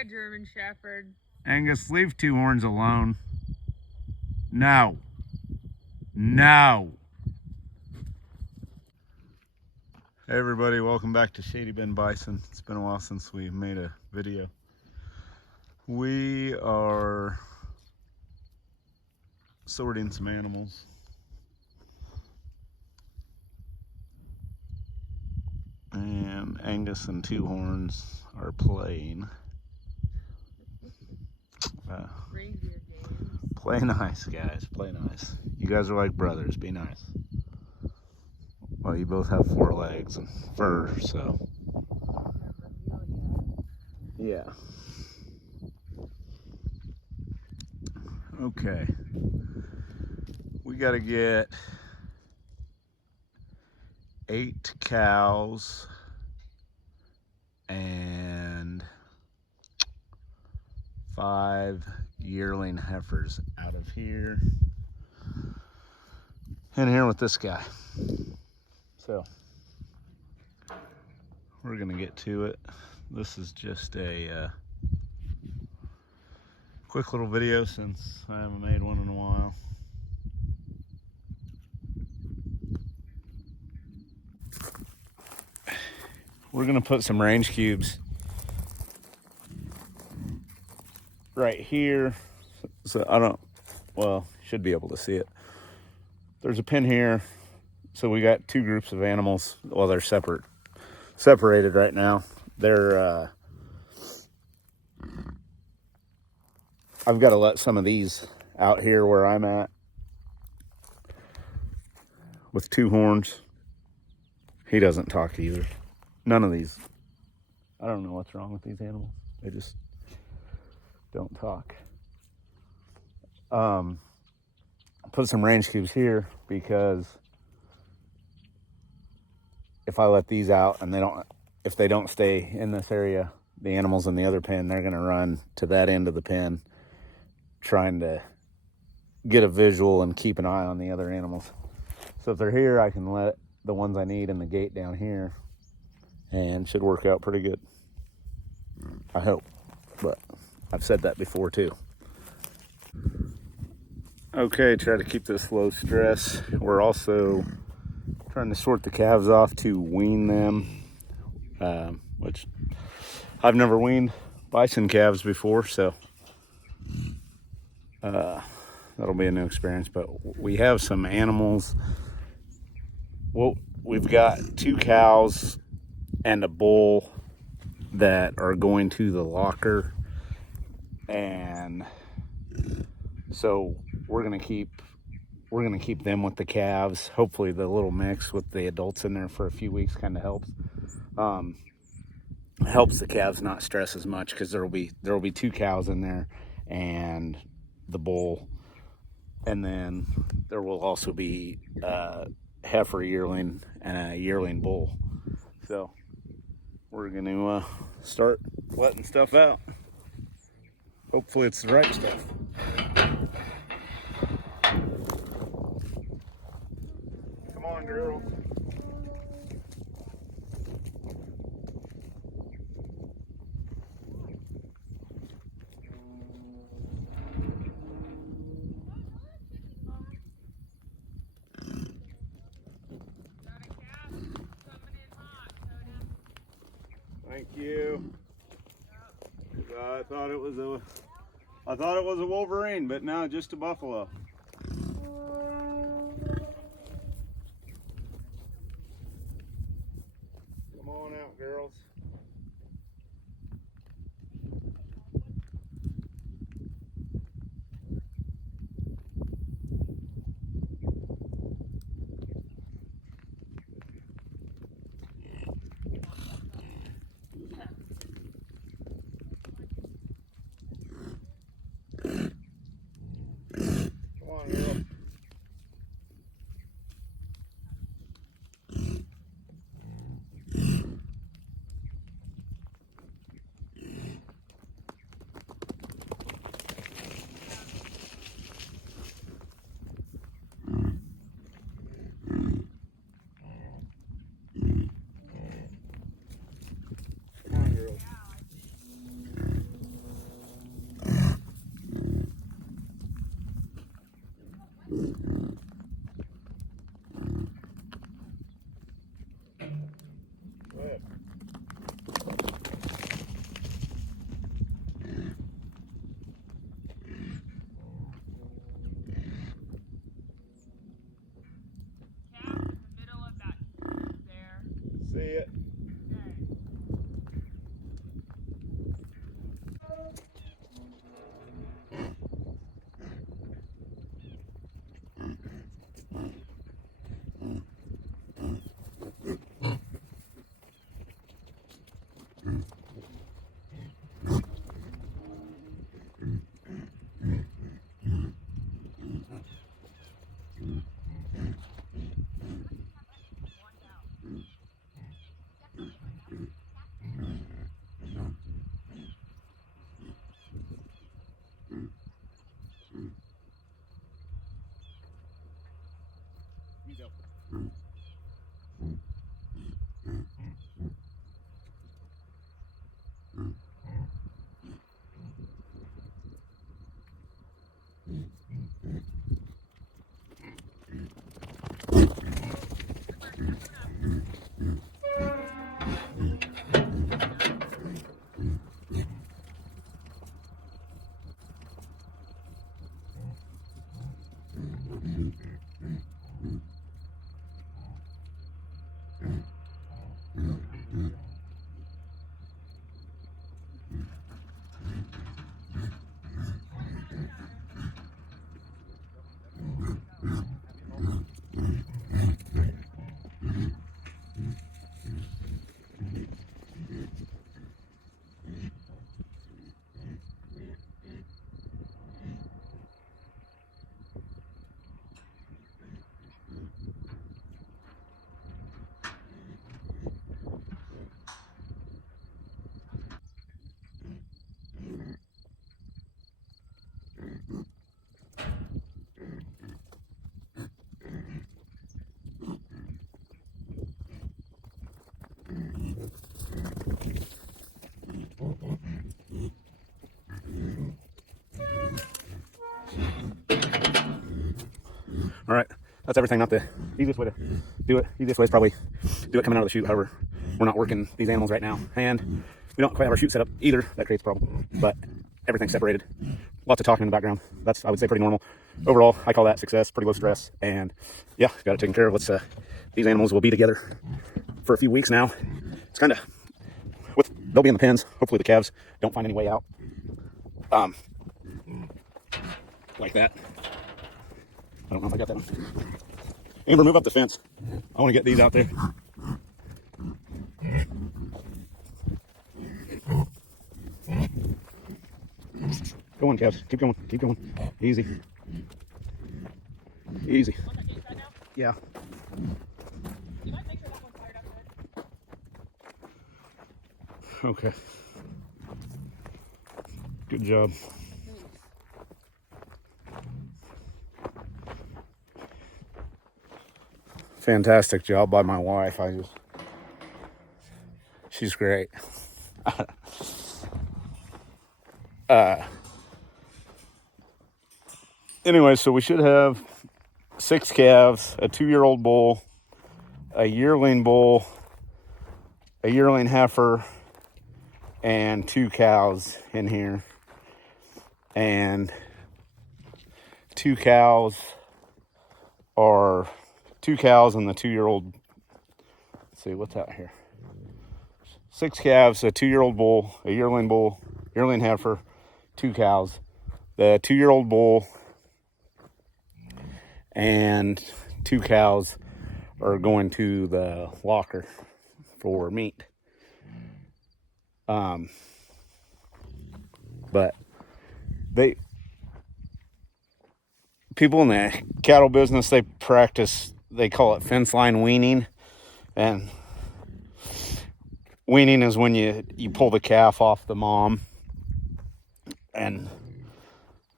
a German Shepherd. Angus, leave Two Horns alone. No. No. Hey everybody, welcome back to Shady Bend Bison. It's been a while since we made a video. We are sorting some animals. And Angus and Two Horns are playing. Reindeer games. Play nice, guys. Play nice. You guys are like brothers. Be nice. Well, you both have 4 legs and fur, so. Yeah. Okay. We got to get 8 cows and 5 yearling heifers out of here and here with this guy. So we're gonna get to it. This is just a quick little video since I haven't made one in a while. We're gonna put some range cubes right here. So should be able to see it. There's a pin here. So we got 2 groups of animals. Well, they're separated right now. They're, I've got to let some of these out here where I'm at with Two Horns. He doesn't talk either. None of these. I don't know what's wrong with these animals. They just don't talk. Put some range cubes here because if I let these out and if they don't stay in this area, the animals in the other pen, they're going to run to that end of the pen trying to get a visual and keep an eye on the other animals. So if they're here, I can let the ones I need in the gate down here and should work out pretty good. I hope, but I've said that before too. Okay, try to keep this low stress. We're also trying to sort the calves off to wean them, which I've never weaned bison calves before, so that'll be a new experience. But we have some animals. Well, we've got 2 cows and a bull that are going to the locker, and so we're gonna keep them with the calves. Hopefully the little mix with the adults in there for a few weeks kind of helps the calves not stress as much, because there will be 2 cows in there and the bull, and then there will also be a heifer yearling and a yearling bull. So we're gonna start letting stuff out. Hopefully it's the right stuff. Come on, girl. Thank you. I thought it was a Wolverine, but no, just a buffalo. Come on out, girls. Come on, girl. See it. All right, that's everything. Not the easiest way to do it. Easiest way is probably do it coming out of the chute. However, we're not working these animals right now, and we don't quite have our chute set up either. That creates a problem, but everything's separated. Lots of talking in the background. That's, I would say, pretty normal. Overall, I call that success, pretty low stress, and yeah, got it taken care of. Let's, these animals will be together for a few weeks now. It's kind of, they'll be in the pens. Hopefully the calves don't find any way out. Like that. I don't know if I got that one. Amber, move up the fence. I want to get these out there. Go on, calves. Keep going. Keep going. Easy. Easy. Yeah. Okay. Good job. Fantastic job by my wife. She's great. Anyway, so we should have 6 calves, a 2-year-old bull, a yearling bull, a yearling heifer, and 2 cows in here. And 2 cows are 2 cows and the 2-year-old. Let's see, what's out here? 6 calves, a 2-year-old bull, a bull, yearling heifer, 2 cows. The 2-year-old bull and 2 cows are going to the locker for meat. But people in the cattle business, they call it fence line weaning. And weaning is when you pull the calf off the mom. And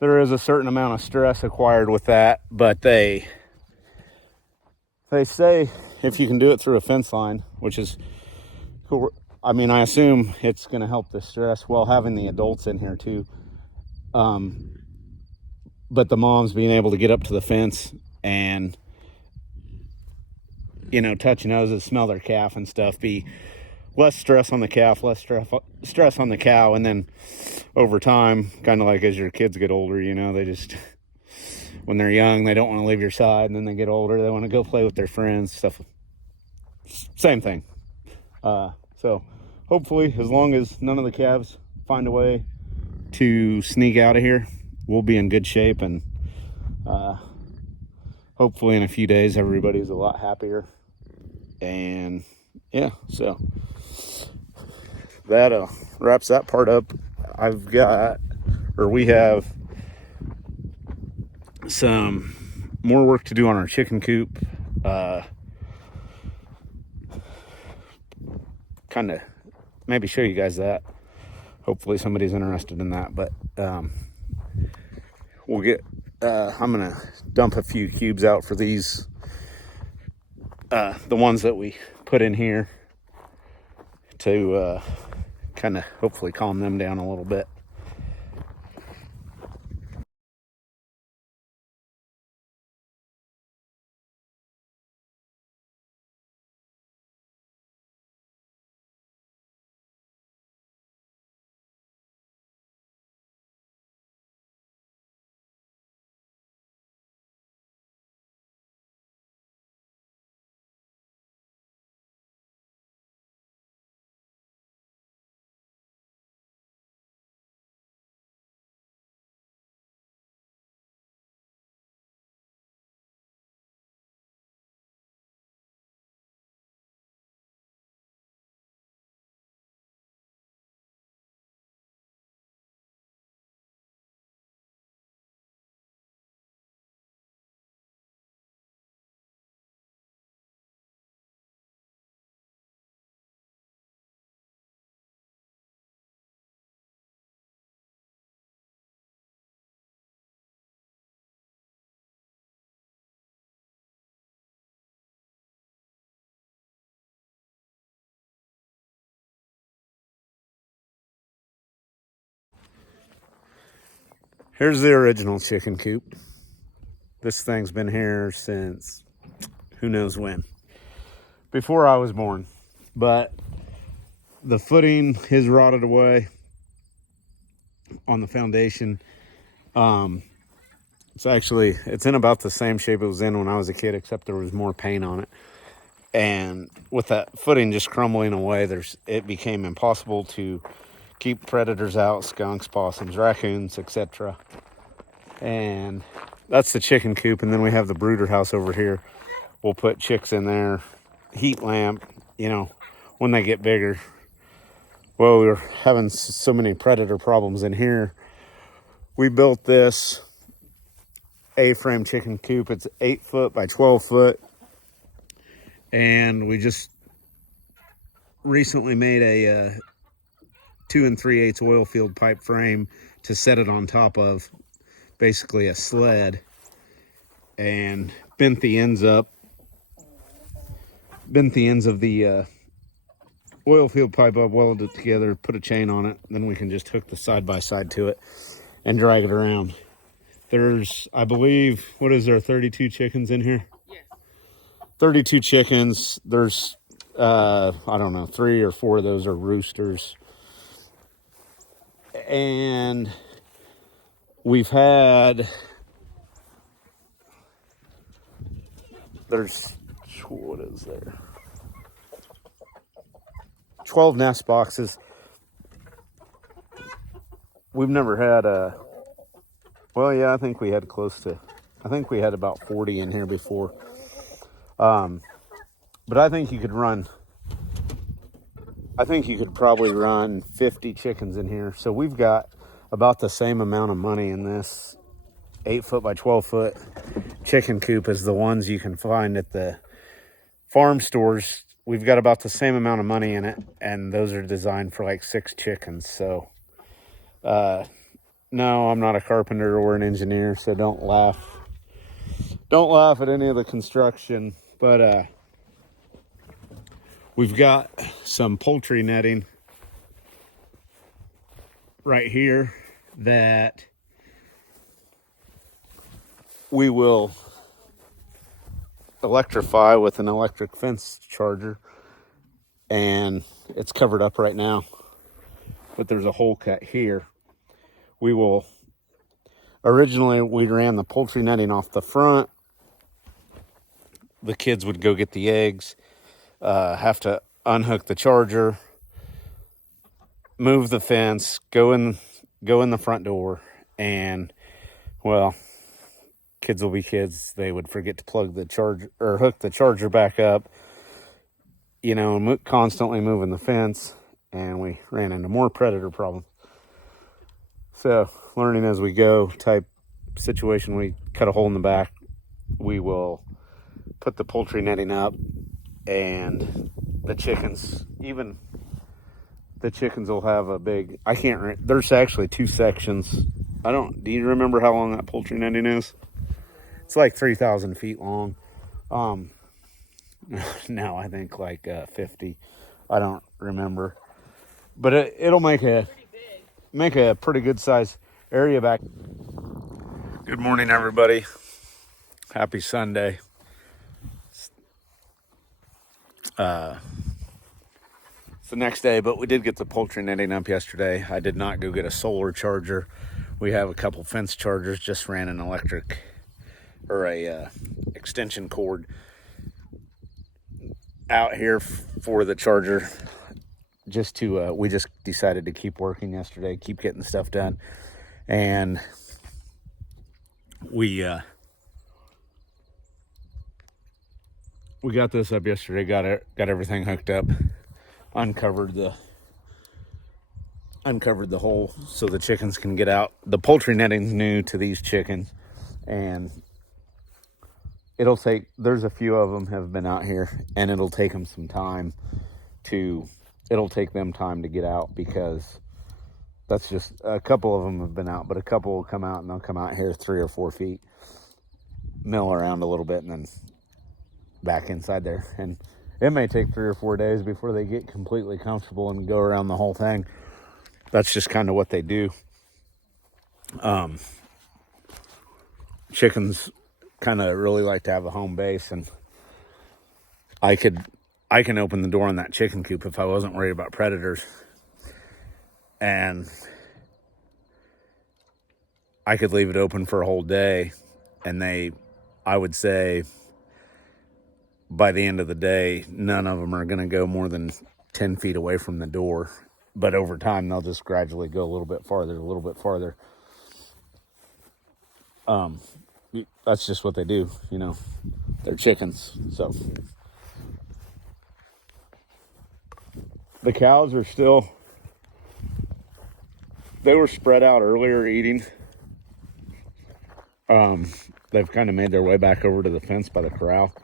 there is a certain amount of stress acquired with that, but they say if you can do it through a fence line, which is cool. I mean, I assume it's going to help the stress while having the adults in here too. but the moms being able to get up to the fence and, you know, touch noses, smell their calf and stuff, be less stress on the calf, less stress on the cow. And then over time, kind of like as your kids get older, you know, they just, when they're young, they don't want to leave your side, and then they get older, they want to go play with their friends, stuff. Same thing. So hopefully, as long as none of the calves find a way to sneak out of here, we'll be in good shape. And hopefully in a few days, everybody's a lot happier. And yeah, so that wraps that part up. We have some more work to do on our chicken coop. Kind of maybe show you guys that. Hopefully somebody's interested in that. But we'll get, I'm going to dump a few cubes out for these, the ones that we put in here to kind of hopefully calm them down a little bit. Here's the original chicken coop. This thing's been here since who knows when. Before I was born. But the footing is rotted away on the foundation. It's in about the same shape it was in when I was a kid, except there was more paint on it. And with that footing just crumbling away, it became impossible to keep predators out, skunks, possums, raccoons, etc. And that's the chicken coop. And then we have the brooder house over here. We'll put chicks in there, heat lamp, you know, when they get bigger. Well, we were having so many predator problems in here. We built this A-frame chicken coop. It's 8 foot by 12 foot. And we just recently made a 2 3/8 oil field pipe frame to set it on top of, basically a sled, and bent the ends of the oil field pipe up, welded it together, put a chain on it, then we can just hook the side-by-side to it and drag it around. There's, I believe, what is there, 32 chickens in here? Yes. 32 chickens. There's, I don't know, 3 or 4 of those are roosters. And we've had, what is there? 12 nest boxes. We've never had I think we had about 40 in here before. But I think you could probably run 50 chickens in here. So we've got about the same amount of money in this 8 foot by 12 foot chicken coop as the ones you can find at the farm stores. We've got about the same amount of money in it, and those are designed for like 6 chickens. So, no, I'm not a carpenter or an engineer, so don't laugh. Don't laugh at any of the construction, but we've got some poultry netting right here that we will electrify with an electric fence charger, and it's covered up right now, but there's a hole cut here. Originally we ran the poultry netting off the front. The kids would go get the eggs, have to unhook the charger, move the fence, go in the front door, and well, kids will be kids. They would forget to plug the charger or hook the charger back up, constantly moving the fence, and we ran into more predator problems. So, learning as we go type situation. We cut a hole in the back. We will put the poultry netting up, and the chickens will have a big, there's actually 2 sections. Do you remember how long that poultry netting is? It's like 3,000 feet long. Now I think like 50. I don't remember, but it'll make a pretty good size area back. Good morning, everybody. Happy Sunday. It's the next day, but we did get the poultry netting up yesterday. I did not go get a solar charger. We have a couple fence chargers, just ran an electric or a extension cord out here for the charger. We just decided to keep working yesterday, keep getting stuff done. And we got this up yesterday, got everything hooked up, uncovered the hole so the chickens can get out. The poultry netting's new to these chickens, and there's a few of them have been out here, and it'll take them time to get out, because that's just, a couple of them have been out, but a couple will come out, and they'll come out here 3 or 4 feet, mill around a little bit, and then back inside there. And it may take 3 or 4 days before they get completely comfortable and go around the whole thing. That's just kind of what they do. Chickens kind of really like to have a home base, and I can open the door on that chicken coop if I wasn't worried about predators, and I could leave it open for a whole day, and I would say by the end of the day, none of them are going to go more than 10 feet away from the door. But over time, they'll just gradually go a little bit farther. That's just what they do, They're chickens. So the cows are they were spread out earlier eating. They've kind of made their way back over to the fence by the corral.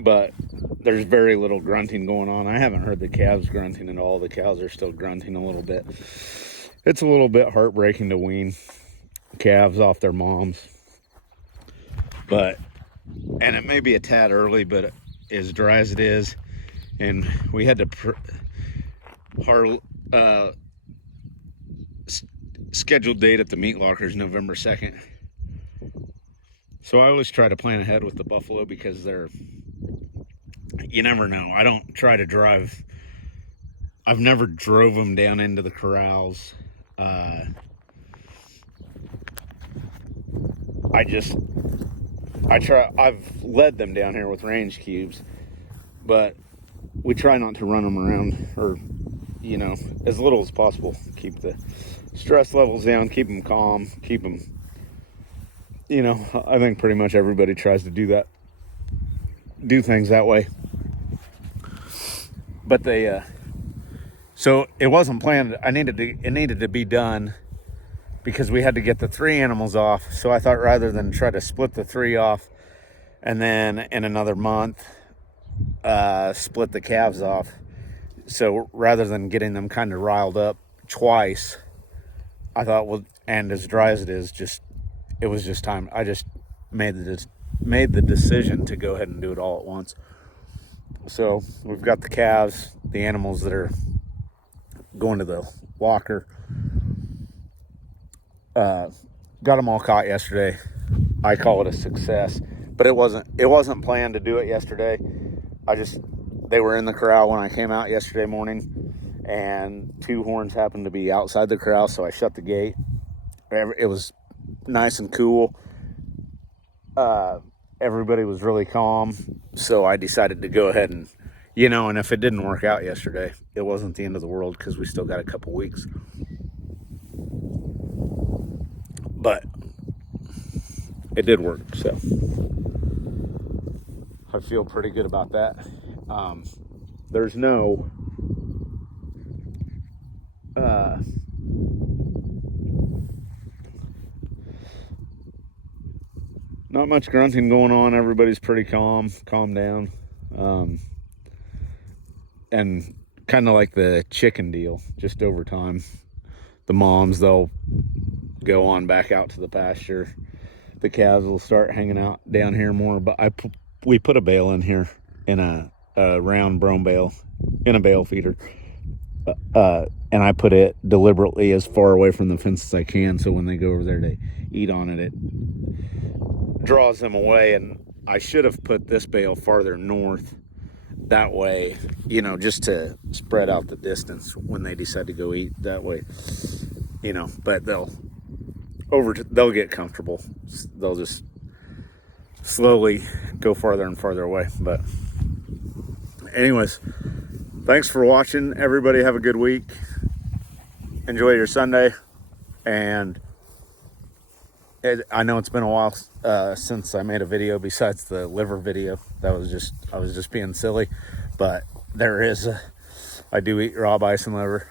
But there's very little grunting going on. I haven't heard the calves grunting at all. The cows are still grunting a little bit. It's a little bit heartbreaking to wean calves off their moms. And it may be a tad early, but as dry as it is, and we had to scheduled date at the meat lockers November 2nd. So I always try to plan ahead with the buffalo, because you never know. I don't try to drive. I've never drove them down into the corrals. I've led them down here with range cubes, but we try not to run them around, or, as little as possible. Keep the stress levels down, keep them calm, keep them, I think pretty much everybody tries to do things that way. But so it wasn't planned. It needed to be done, because we had to get the 3 animals off. So I thought, rather than try to split the 3 off and then in another month split the calves off, so rather than getting them kind of riled up twice, I thought, well, and as dry as it is, it was just time. I just made the decision to go ahead and do it all at once. So we've got the calves, the animals that are going to the locker. got them all caught yesterday. I call it a success, but it wasn't planned to do it yesterday. They were in the corral when I came out yesterday morning, and Two Horns happened to be outside the corral, so I shut the gate. It was nice and cool. Everybody was really calm, so I decided to go ahead and, and if it didn't work out yesterday, it wasn't the end of the world because we still got a couple weeks. But it did work, so I feel pretty good about that. There's no not much grunting going on. Everybody's pretty calm down, and kind of like the chicken deal. Just over time, the moms, they'll go on back out to the pasture. The calves will start hanging out down here more. But we put a bale in here, in a round brome bale, in a bale feeder, and I put it deliberately as far away from the fence as I can, so when they go over there to eat on it, it draws them away. And I should have put this bale farther north, that way, just to spread out the distance when they decide to go eat that way, but they'll get comfortable. They'll just slowly go farther and farther away. But anyways, thanks for watching, everybody. Have a good week. Enjoy your Sunday. And I know it's been a while since I made a video besides the liver video. I was just being silly, but I do eat raw bison liver.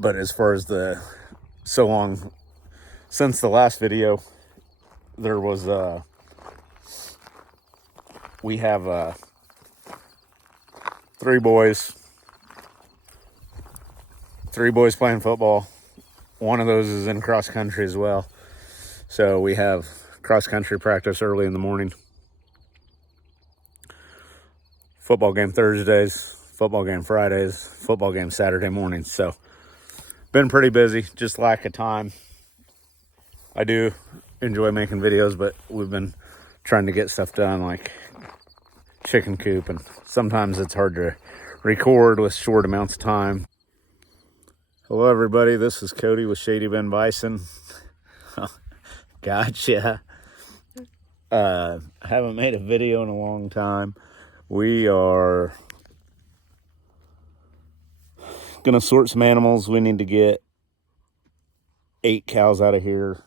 But as far as so long since the last video, there was we have 3 boys playing football. One of those is in cross country as well, so we have cross country practice early in the morning, football game Thursdays, football game Fridays, football game Saturday morning. So been pretty busy, just lack of time. I do enjoy making videos, but we've been trying to get stuff done like chicken coop, and sometimes it's hard to record with short amounts of time. Hello everybody, this is Cody with Shady Bend Bison. Gotcha. Haven't made a video in a long time. We are gonna sort some animals. We need to get 8 cows out of here